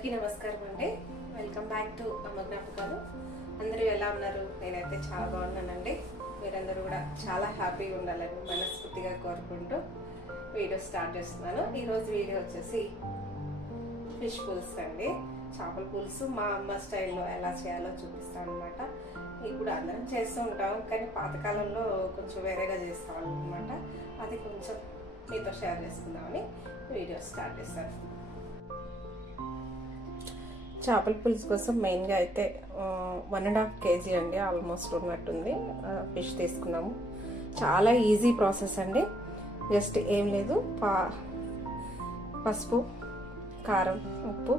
అందరికీ నమస్కారం అండి. వెల్కమ్ బ్యాక్ టు అమ్మ జ్ఞాపకాలు. అందరూ ఎలా ఉన్నారు? నేనైతే చాలా బాగున్నానండి. మీరందరూ కూడా చాలా హ్యాపీగా ఉండాలని మనస్ఫూర్తిగా కోరుకుంటూ వీడియో స్టార్ట్ చేస్తున్నాను. ఈరోజు వీడియో వచ్చేసి ఫిష్ పులుసు అండి. చేపల పులుసు మా అమ్మ స్టైల్లో ఎలా చేయాలో చూపిస్తాను అనమాట. ఇప్పుడు అందరం చేస్తూ ఉంటాం, కానీ పాతకాలంలో కొంచెం వేరేగా చేస్తాం అనమాట. అది కొంచెం మీతో షేర్ చేసుకుందామని వీడియో స్టార్ట్ చేస్తాను. చేపల పులుసు కోసం మెయిన్గా అయితే 1.5 kg అండి, ఆల్మోస్ట్ ఉన్నట్టుంది ఫిష్ తీసుకున్నాము. చాలా ఈజీ ప్రాసెస్ అండి. జస్ట్ ఏం లేదు, పసుపు, కారం, ఉప్పు,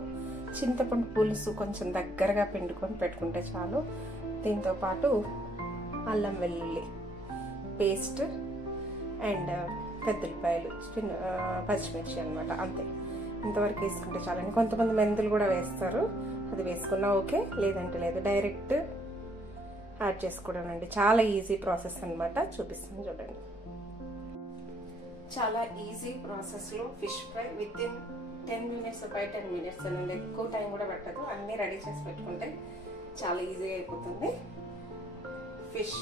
చింతపండు పులుసు కొంచెం దగ్గరగా పిండుకొని పెట్టుకుంటే చాలు. దీంతో పాటు అల్లం వెల్లుల్లి పేస్ట్ అండ్ పెద్దల్లిపాయలు, పచ్చిమిర్చి అనమాట. అంతే, ఇంతవరకు వేసుకుంటే చాలండి. కొంతమంది మెంతులు కూడా వేస్తారు, అది వేసుకున్నా ఓకే, లేదంటే లేదు, డైరెక్ట్ యాడ్ చేసుకోవడం. చాలా ఈజీ ప్రాసెస్ అనమాట. చూపిస్తాను చూడండి. చాలా ఈజీ ప్రాసెస్లో fish fry with in 10 minutes, 10 minutes అండి. ఎక్కువ టైం కూడా పట్టదు. అన్నీ రెడీ చేసి పెట్టుకుంటే చాలా ఈజీగా అయిపోతుంది. ఫిష్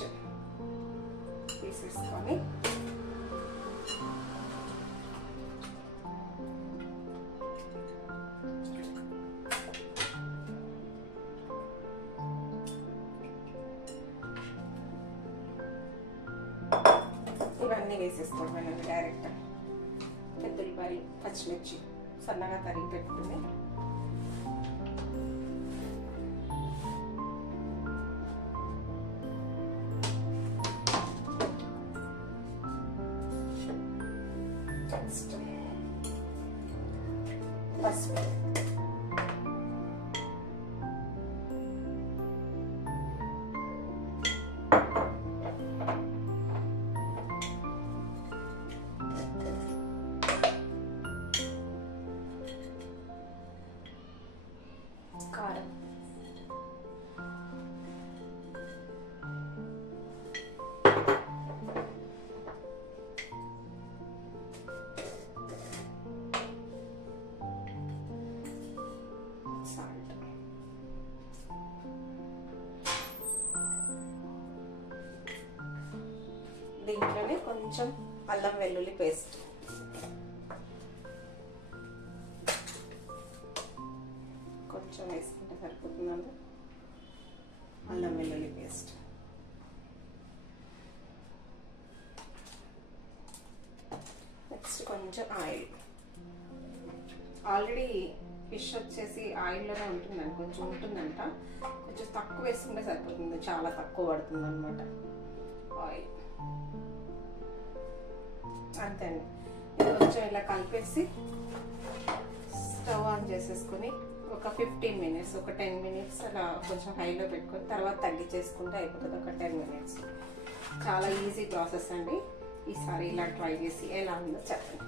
తీసేసుకొని ఇవన్నీ వేసేసుకోవడం డైరెక్ట్. పెద్దల్లిపాయలు, పచ్చిమిర్చి సన్నగా తరిగి పెట్టుకుని పసుపు, కారం, సాల్ట్, దీంట్లోనే కొంచెం అల్లం వెల్లుల్లి పేస్ట్, కొంచెం వేసుకుంటే సరిపోతుందండి. అల్లం వెల్లుల్లి పేస్ట్, నెక్స్ట్ కొంచెం ఆయిల్. ఆల్రెడీ ఫిష్ వచ్చేసి ఆయిల్లోనే ఉంటుందండి, కొంచెం ఉంటుందంట. కొంచెం తక్కువ వేసుకుంటే సరిపోతుంది, చాలా తక్కువ పడుతుంది అనమాట ఆయిల్. అంతే అండి. ఇది కొంచెం ఇలా కలిపేసి స్టవ్ ఆన్ చేసేసుకొని ఒక 15 minutes, ఒక 10 minutes అలా కొంచెం హైలో పెట్టుకొని తర్వాత తగ్గించేసుకుంటే అయిపోతుంది. ఒక 10 minutes. చాలా ఈజీ ప్రాసెస్ అండి. ఈసారి ఇలా ట్రై చేసి ఎలా ఉందో చెప్పండి.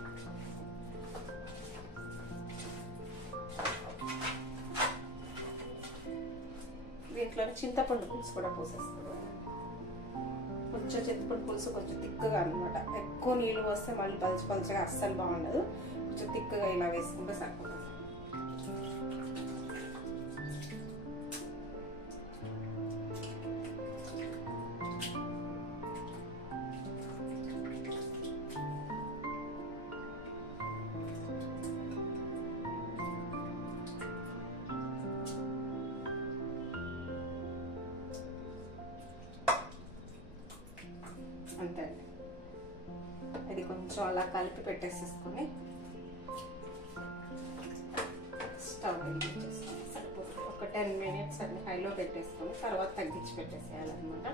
దీంట్లోనే చింతపండు పులుసు కూడా పోసేసుకోవాలి. కొంచెం చింతపండు పులుసు కొంచెం తిక్కుగా అనమాట. ఎక్కువ నీళ్ళు వస్తే మళ్ళీ పలుచగా అస్సలు బాగుండదు. కొంచెం తిక్కుగా ఇలా వేసుకుంటే సరిపోతుంది. అంతే అండి. ఇది కొంచెం అలా కలిపి పెట్టేసేసుకొని స్టవ్ వెలిగించేసుకొని సరిపోతుంది. ఒక 10 minutes అన్ని హైలో పెట్టేసుకొని తర్వాత తగ్గించి పెట్టేసేయాలన్నమాట.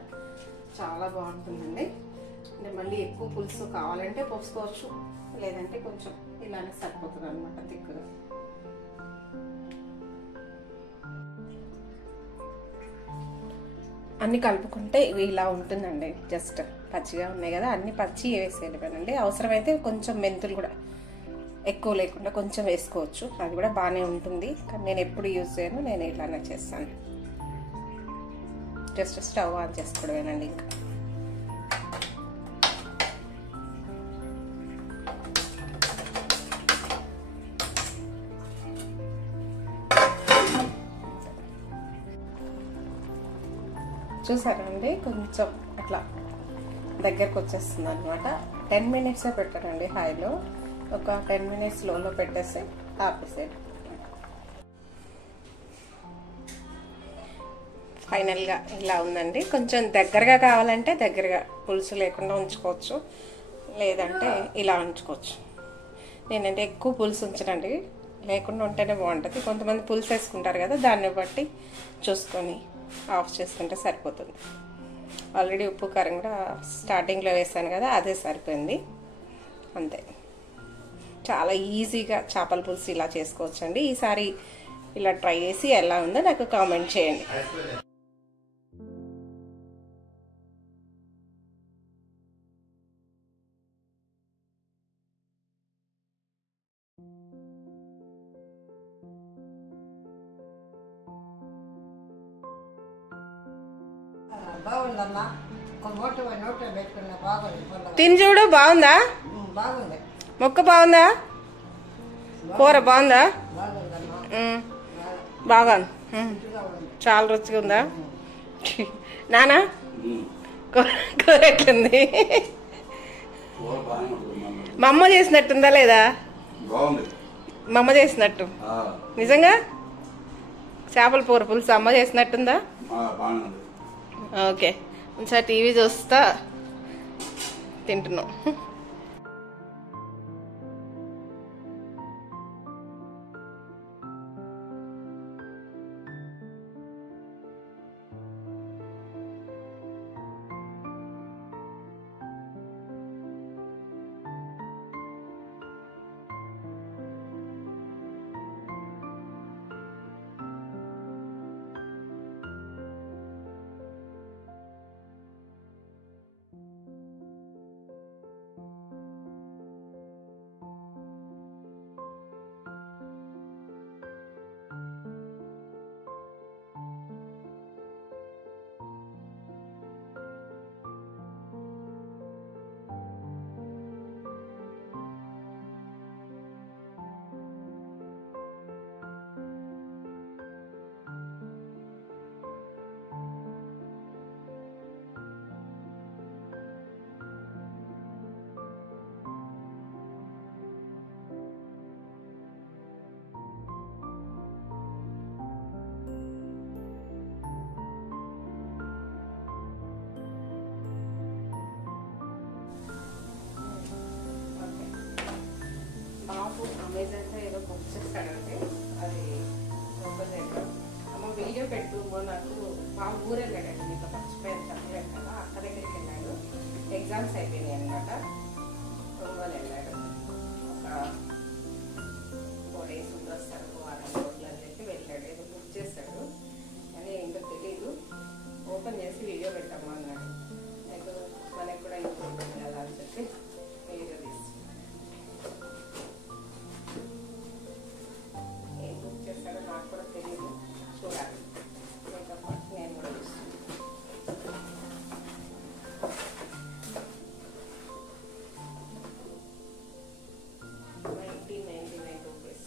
చాలా బాగుంటుందండి. అంటే మళ్ళీ ఎక్కువ పులుసు కావాలంటే పోసుకోవచ్చు, లేదంటే కొంచెం ఇలానే సరిపోతుంది అనమాట తిక్కుగా. అన్నీ కలుపుకుంటే ఇలా ఉంటుందండి. జస్ట్ పచ్చిగా ఉన్నాయి కదా, అన్ని పచ్చి వేసేయాలండి. అవసరమైతే కొంచెం మెంతులు కూడా ఎక్కువ లేకుండా కొంచెం వేసుకోవచ్చు, అది కూడా బాగానే ఉంటుంది. కానీ నేను ఎప్పుడు యూజ్ చేయను, నేను ఇలానే చేస్తాను. జస్ట్ స్టవ్ ఆన్ చేసుకోవడమేనండి. ఇంకా చూసారండి, కొంచెం అట్లా దగ్గరకు వచ్చేస్తుంది అనమాట. 10 మినిట్సే పెట్టారండి హైలో, ఒక 10 మినిట్స్ లోలో పెట్టేసి ఆపేసేది. ఫైనల్గా ఇలా ఉందండి. కొంచెం దగ్గరగా కావాలంటే దగ్గరగా పులుసు లేకుండా ఉంచుకోవచ్చు, లేదంటే ఇలా ఉంచుకోవచ్చు. నేనంటే ఎక్కువ పులుసు ఉంచనండి, లేకుండా ఉంటేనే బాగుంటుంది. కొంతమంది పులుసు వేసుకుంటారు కదా, దాన్ని బట్టి చూసుకొని ఆఫ్ చేసుకుంటే సరిపోతుంది. ఆల్రెడీ ఉప్పు కారం కూడా స్టార్టింగ్లో వేసాను కదా, అదే సరిపోయింది అంతే. చాలా ఈజీగా చేపల పులుసు ఇలా చేసుకోవచ్చండి. ఈసారి ఇలా ట్రై చేసి ఎలా ఉందో నాకు కామెంట్ చేయండి. తిని చూడు, బాగుందా? మొక్క బాగుందా? కూర బాగుందా? బాగుంది, చాలా రుచిగా ఉందా నానా? కూర ఎట్లుంది? మా అమ్మ చేసినట్టుందా లేదా? మా అమ్మ చేసినట్టు నిజంగా చేపల కూర పులుసు అమ్మ చేసినట్టుందా? ఓకే, కొంచెం టీవీ చూస్తా తింటున్నాం. బాబు అమెజాన్లో ఏదో బుక్ చేస్తాడంటే అది ఓపెన్ చేద్దాం. అమ్మ వీడియో పెట్టు, నాకు బాబు ఊరు వెళ్ళాడండి, మీతో మర్చిపోయాను చెప్పలేదు కదా, అక్క దగ్గరికి వెళ్ళాడు. ఎగ్జామ్స్ అయిపోయినాయి అనమాట, ఒంగోలు వెళ్ళాడు. ఒక 4 days ముందు వస్తాడు, వారం రోజులు అని చెప్పి వెళ్ళాడు. ఏదో బుక్ చేశాడు కానీ ఏంటో తెలీదు. ఓపెన్ చేసి వీడియో పెట్టాము అన్నాడు. నాకు మనకు కూడా ఇంప్రూవ్ కదా అని చెప్పి వీడియో తీసి నాకు కూడా తెలియదు, చూడాలి. మీతో పాటు నేను కూడా చూస్తాను. 1999 రూపీస్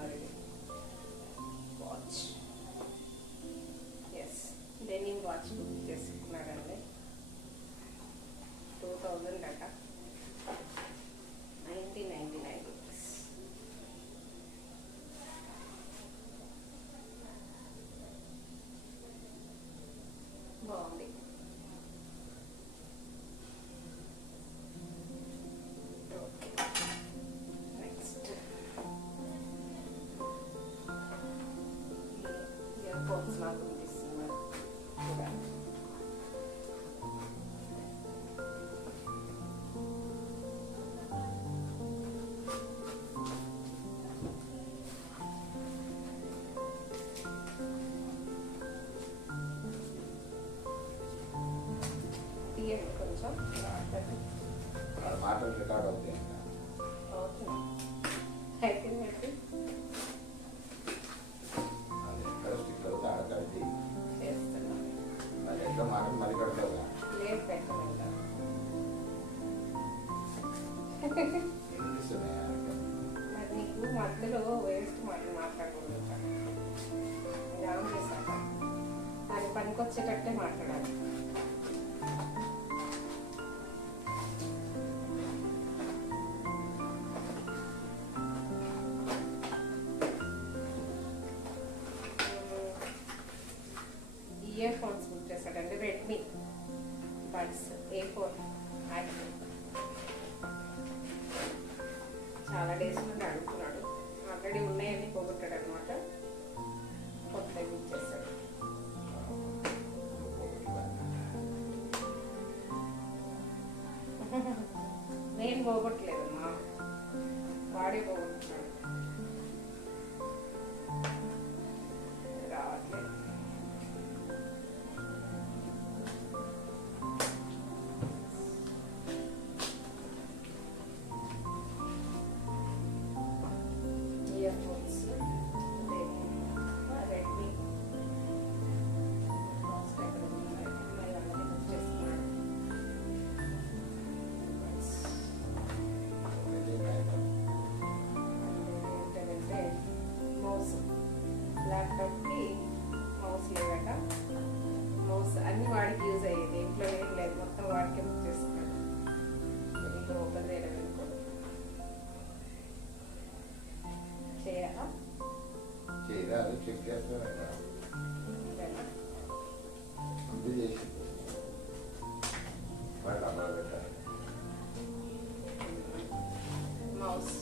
మరి watch. Yes, denim watch book చేసుకున్నాడండి. 2000 అట, 1999 రూపీస్. బాగుంది. ఓకే, నెక్స్ట్ ఇయర్ ఫోన్స్ నాకు పంపిస్తున్నారు చూడాలి. వచ్చేటట్టే మాట్లాడాలి. ఇయర్ ఫోన్స్ బుక్ చేశాడండి, రెడ్మీ బడ్స్ A4 యాక్టివ్. చాలా డేస్ నుండి అడుగుతున్నాడు. ఆల్రెడీ ఉన్నాయని పోగొట్టాడు అనమాట. కొత్త బుక్ చేశాడు. నేను పోగొట్టలేదమ్మా, వాడే పోగొట్టున్నాడు. రావట్లేదు. ఇయర్ ఫోన్స్ రెడ్మీ కాస్ట్ ఎక్కడ ఉన్నాయి మరి అందరినీ బుక్ చేస్తున్నాడు. ఏంటంటే మౌస్, ల్యాప్టాప్కి మౌస్ లేదట. మౌస్ అన్ని వాడికి యూజ్ అయ్యేది, ఇంట్లో ఏం లేదు, మొత్తం వాడికే బుక్ చేస్తున్నాడు. ఇంట్లో ఓపెన్ చేయడం అనుకో చేయాలా చేయాలి, చెక్ చేస్తాను. ఇది చేసి వాళ్ళు అమ్మ పెట్టాలి. మౌస్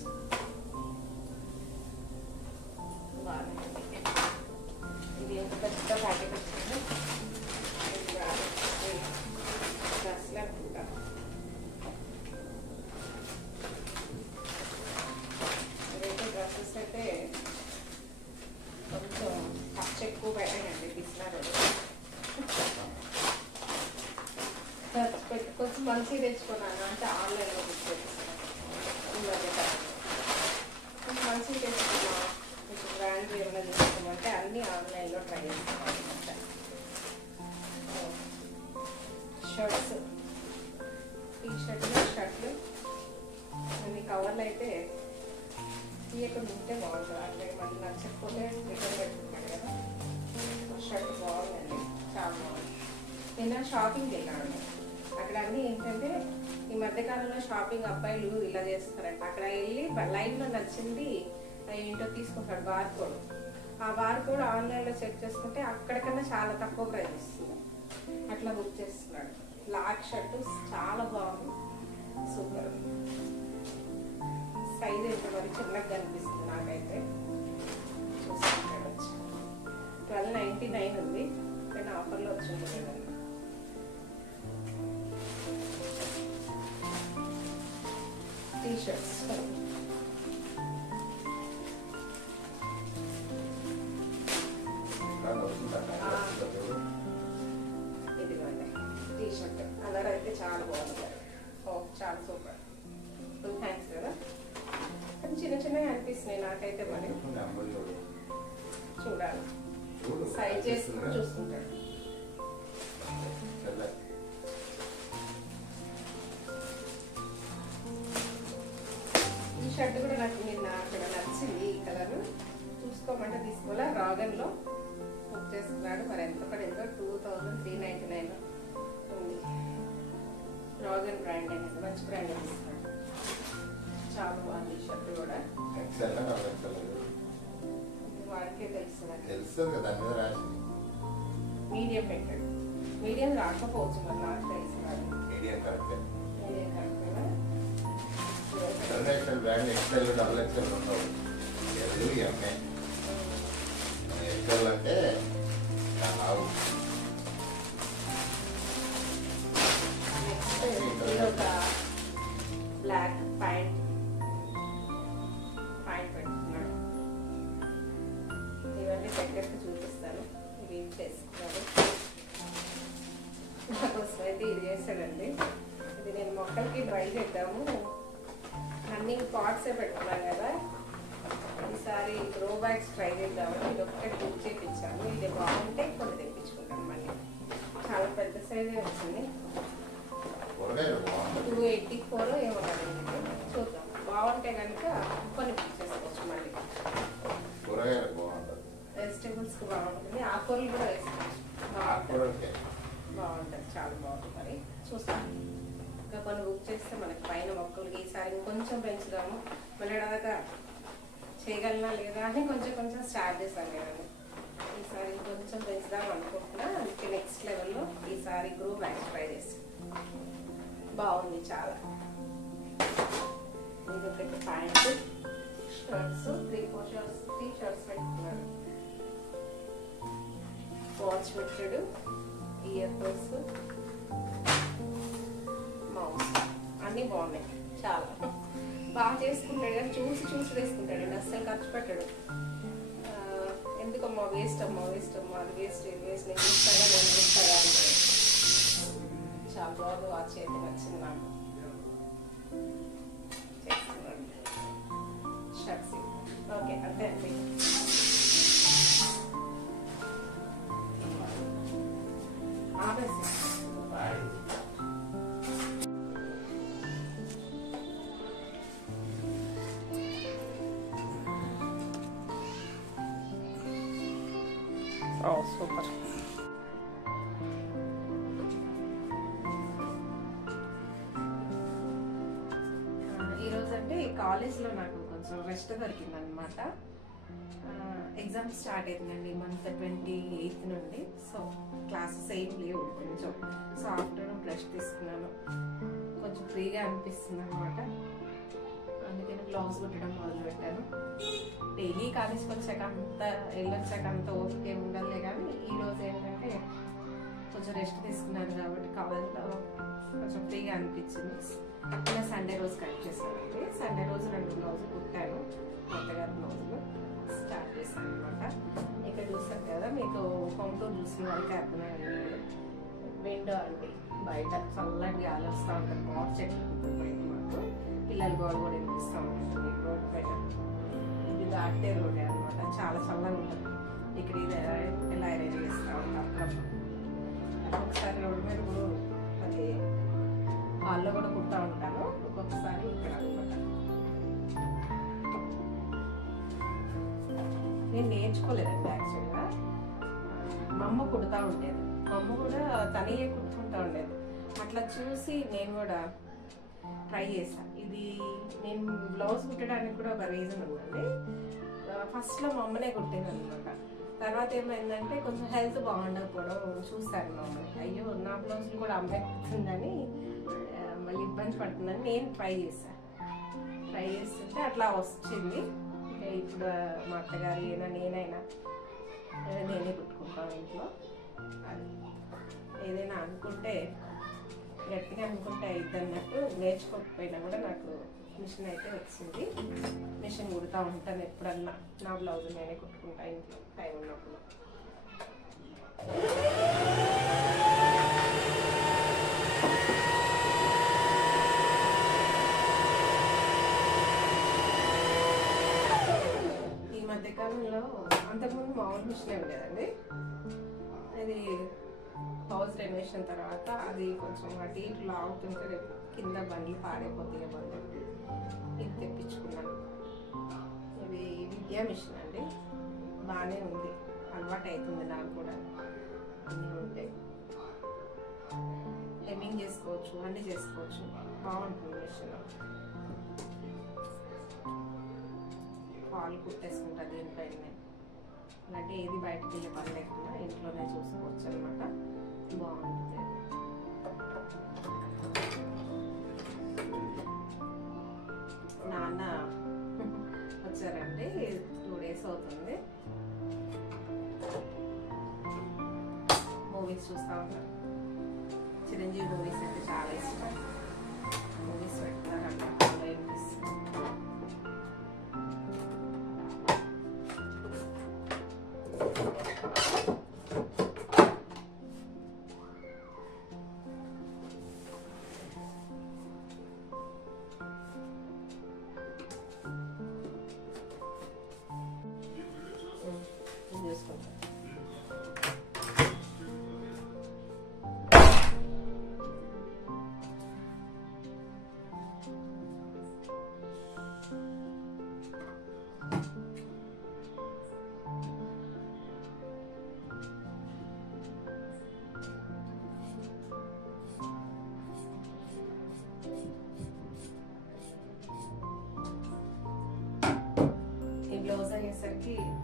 ఇది ఎంత పెద్ద ప్యాకెట్ వచ్చింది. డ్రెస్లు అనుకుంటా. ఇదైతే డ్రెస్సెస్ అయితే కొంచెం ఖర్చు ఎక్కువ పెట్టానండి. తీసుకున్నారు కొంచెం మంచిగా తెచ్చుకున్నాను అంటే ఆన్లైన్లో బుక్ చేస్తాను. కొంచెం మంచిగా తెచ్చుకున్నాను, కొంచెం బ్రాండ్ ఏమైనా తీసుకోమంటే అన్నీ ఆన్లైన్లో ట్రై చేస్తాను అనమాట. షర్ట్స్, టీషర్ట్లు, షర్ట్లు అన్ని కవర్లు అయితే తీయకుండా ఉంటే బాగుంటుంది. అంటే మళ్ళీ నచ్చకపోతే రిటర్న్ పెట్టుకున్నాడు కదా. షర్ట్ బాగుందండి, చాలా బాగుంది. నిన్న షాపింగ్కి వెళ్ళాను. అక్కడ అన్నీ ఏంటంటే ఈ మధ్యకాలంలో షాపింగ్ అబ్బాయిలు ఇలా చేస్తారంట. అక్కడ వెళ్ళి లైన్లో నచ్చింది ఏంటో తీసుకుంటాడు, బార్ కోడ్. ఆ బార్ కోడ్ ఆన్లైన్లో చెక్ చేసుకుంటే అక్కడికన్నా చాలా తక్కువ ప్రైస్ ఇస్తుంది. అట్లా బుక్ చేస్తున్నాడు. బ్లాక్ షర్టు చాలా బాగుంది, సూపర్. సైజ్ అయితే మరి చిన్నగా కనిపిస్తుంది నాకైతే. చూసుకుంటాడు వచ్చి 1299 ఉంది, కానీ ఆఫర్లో వచ్చింది కదండి. టీషర్ట్స్ ఇదిగోండి టీషర్ట్ కలర్ అయితే చాలా బాగుంది. ఓ చాలా సూపర్, ఫుల్ థ్యాంక్స్ కదా. కానీ చిన్న చిన్నగా అనిపిస్తున్నాయి నాకైతే. మరి చూడాలి, సైజ్ చేసుకుని చూసుకుంటాడు. ఈ షర్ట్ కూడా నాకు నిన్న అక్కడ నచ్చింది. ఈ కలర్ చూసుకోమంటే తీసుకోలే. రాగన్లో బుక్ చేసుకున్నాడు. మరి ఎంత పడిందో 2399 ఉంది. రాగన్ బ్రాండ్ అనేది మంచి బ్రాండ్ తీసుకున్నాడు. చాలా బాగుంది ఈ షర్ట్ కూడా. వాడికే తెలుసు కదా, మీడియం పెట్టాడు. మీడియం రాకపోవచ్చు, మరి నాకు తెలుసు. Medium correct. మీడియం కరెక్ట్ కదా. International brand XL, double XL ఉండవు. ఎంఏ ఎక్సెల్ అంటే ఆవు. నెక్స్ట్ ఇది ఒక బ్లాక్ ప్యాంట్ పెట్టుకున్నాడు. ఇవన్నీ దగ్గరకు చూపిస్తాను. ఇవి చేసుకున్నాడు. నాకోసం అయితే ఇది చేశాడండి. ఇది నేను మొక్కలకి ట్రై చేద్దాము. అన్ని పాట్సే పెట్టుకున్నాను కదా, ఈసారి గ్రో బ్యాగ్స్ ట్రై చేద్దామని ఇది ఒకటే బుక్ చేయించాను. ఇది బాగుంటే కొన్ని తెప్పించుకుంటాను. మళ్ళీ చాలా పెద్ద సైజే వచ్చింది. 284 ఏమన్నది. చూద్దాం, బాగుంటే కనుక కొన్ని బుక్ చేసుకోవచ్చు. మళ్ళీ కూరగాయలకు బాగుంటుంది, వెజిటేబుల్స్కి బాగుంటుంది, ఆకుకూరలు కూడా వేసుకోవచ్చు. కట్టుకోవడానికి బాగుంటుంది, చాలా బాగుంటుంది. మరి చూస్తాం ఇంకా కొన్ని బుక్ చేస్తే మనకి పైన మొక్కలకి ఈసారి ఇంకొంచెం పెంచుదాము. మళ్ళీ దాకా చేయగలనా లేదా అని కొంచెం స్టార్ట్ చేశాను నేను. ఈసారి ఇంకొంచెం పెంచుదాం అనుకుంటున్నా. అందుకే నెక్స్ట్ లెవెల్లో ఈసారి గ్రూ బ్యాగ్ ట్రై చేస్తాను. బాగుంది చాలా. ఇది ఒకటి ప్యాంట్, షర్ట్స్, 3-4 షర్ట్స్ పెట్టుకున్నాను. వాచ్ పెట్టాడు, ఇయర్ ఫోన్స్, మౌస్ అన్నీ బాగున్నాయి. చాలా బాగా చేసుకుంటాడు కానీ చూసి వేసుకుంటాడు. అస్సలు ఖర్చు పెట్టాడు. ఎందుకమ్మా వేస్ట్ అమ్మా అది వేస్ట్ ఇది వేస్ట్, నేను చూస్తాగా అంటాడు. చాలా బాగుంది. వాచ్ అయితే నచ్చింది నాకు. షర్ట్స్ ఓకే అంతే అండి. సూపర్. ఈరోజు అంటే కాలేజ్లో నాకు కొంచెం రెస్ట్ దొరికింది అనమాట. ఎగ్జామ్స్ స్టార్ట్ అవుతుందండి మంత్ 28 నుండి. సో క్లాసెస్ ఏం లేవు కొంచెం. సో ఆఫ్టర్నూన్ రెస్ట్ తీసుకున్నాను. కొంచెం ఫ్రీగా అనిపిస్తుంది అనమాట. అందుకని బ్లౌజ్ కుట్టడం మొదలు పెట్టాను. డైలీ కాలేజ్కి వచ్చాక వెళ్ళొచ్చాక అంత ఓపిక ఏమి ఉండాలి. కానీ ఈరోజు ఏంటంటే కొంచెం రెస్ట్ తీసుకున్నాను కాబట్టి కాలేజ్లో కొంచెం ఫ్రీగా అనిపించింది. ఇలా సండే రోజు కట్ చేశానండి. సండే రోజు 2 బ్లౌజులు కుట్టాను. కొత్తగారు బ్లౌజులు స్టార్ట్ చేశాను అనమాట. ఇక్కడ చూసారు కదా, మీకు హోమ్ టూర్ చూసిన వాళ్ళకి అర్థమైంది. విండో అండి, బయట చల్లటి గాలి వస్తూ ఉంటుంది. బాగా చెట్లు ఉంటుంది బయట. మాకు పిల్లలు గోడ కూడా వినిపిస్తూ ఉంటుంది రోడ్డు బయట. ఇది దాటే రోడ్డే అనమాట. చాలా చల్లగా ఉంటుంది ఇక్కడ. ఇది ఎలా అరేంజ్ చేస్తూ ఉంటాం. ఒక్కొక్కసారి రోడ్డు మీద కూడా అది హాల్లో కూడా కుడతా ఉంటాను. ఒక్కొక్కసారి ఇక్కడ అనమాట. నేను నేర్చుకోలేదండి యాక్చువల్గా. మా అమ్మ కుడతా ఉండేది. మా అమ్మ కూడా తనయే కుట్టుకుంటూ ఉండేది. అట్లా చూసి నేను కూడా ట్రై చేశాను. ఇది నేను బ్లౌజ్ కుట్టడానికి కూడా ఒక రీజన్ ఉందండి. ఫస్ట్లో మా అమ్మనే కుట్టేది అనమాట. తర్వాత ఏమైందంటే కొంచెం హెల్త్ బాగుండకపోవడం చూశాను మా అమ్మని. అయ్యో నా బ్లౌజులు కూడా అమ్మే కుడుతుందని, మళ్ళీ ఇబ్బంది పడుతుందని నేను ట్రై చేస్తుంటే అట్లా వచ్చింది. ఇప్పుడు మా అత్తగారు అయినా నేనైనా నేనే కుట్టుకుంటాను ఇంట్లో. అది ఏదైనా అనుకుంటే గట్టిగా అనుకుంటే అయిద్ది అన్నట్టు. నేర్చుకోకపోయినా కూడా నాకు మిషన్ అయితే వచ్చింది. మిషన్ కుడతా ఉంటాను ఎప్పుడన్నా. నా బ్లౌజ్ నేనే కుట్టుకుంటా ఇంట్లో టైం ఉన్నప్పుడు. ఈ మధ్యకాలంలో అంతకుముందు మామూలు మిషన్ ఉండేదండి. అది హౌస్ రెనోవేషన్ తర్వాత అది కొంచెం అటు ఇటు లాగుతుంటే రేపు కింద బండ్లు పాడైపోతాయి బండ్లు. ఇది తెప్పించుకున్నాను. ఇది విద్యా మిషన్ అండి. బాగానే ఉంది, అలవాటు అవుతుంది నాకు కూడా. అన్నీ ఉంటాయి, హెమ్మింగ్ చేసుకోవచ్చు, అన్నీ చేసుకోవచ్చు. బాగుంటుంది మిషన్. పాలు కుట్టేసుకుంటా దీనిపైన. అలాంటి ఏది బయటకు వెళ్ళే పని లేకుండా ఇంట్లోనే చూసుకోవచ్చు అనమాట. బాగుంటుంది. నాన్న వచ్చారండి, 2 days అవుతుంది. మూవీస్ చూస్తూ ఉంటారు. చిరంజీవి మూవీస్ అంటే చాలా ఇష్టం. మూవీస్ పెడతారంట.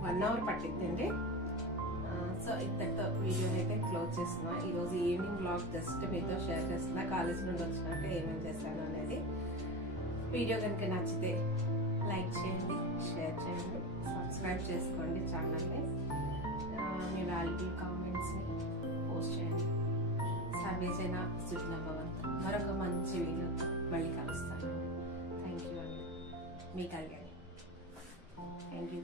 1 అవర్ పట్టిందండి. సో ఇంతటితో వీడియోని అయితే క్లోజ్ చేస్తున్నా. ఈరోజు ఈవినింగ్ బ్లాగ్ జస్ట్ మీతో షేర్ చేస్తున్నా. కాలేజ్ నుండి వచ్చినాక ఏమేమి చేశాను అనేది. వీడియో కనుక నచ్చితే లైక్ చేయండి, షేర్ చేయండి, సబ్స్క్రైబ్ చేసుకోండి ఛానల్ని. మీ వాల్యుబుల్ కామెంట్స్ని పోస్ట్ చేయండి. సర్వేజన సుఖినో భవంతు. మరొక మంచి వీడియోతో మళ్ళీ కలుస్తాను. థ్యాంక్ యూ అండి. మీ కళ్యాణి. Thank you.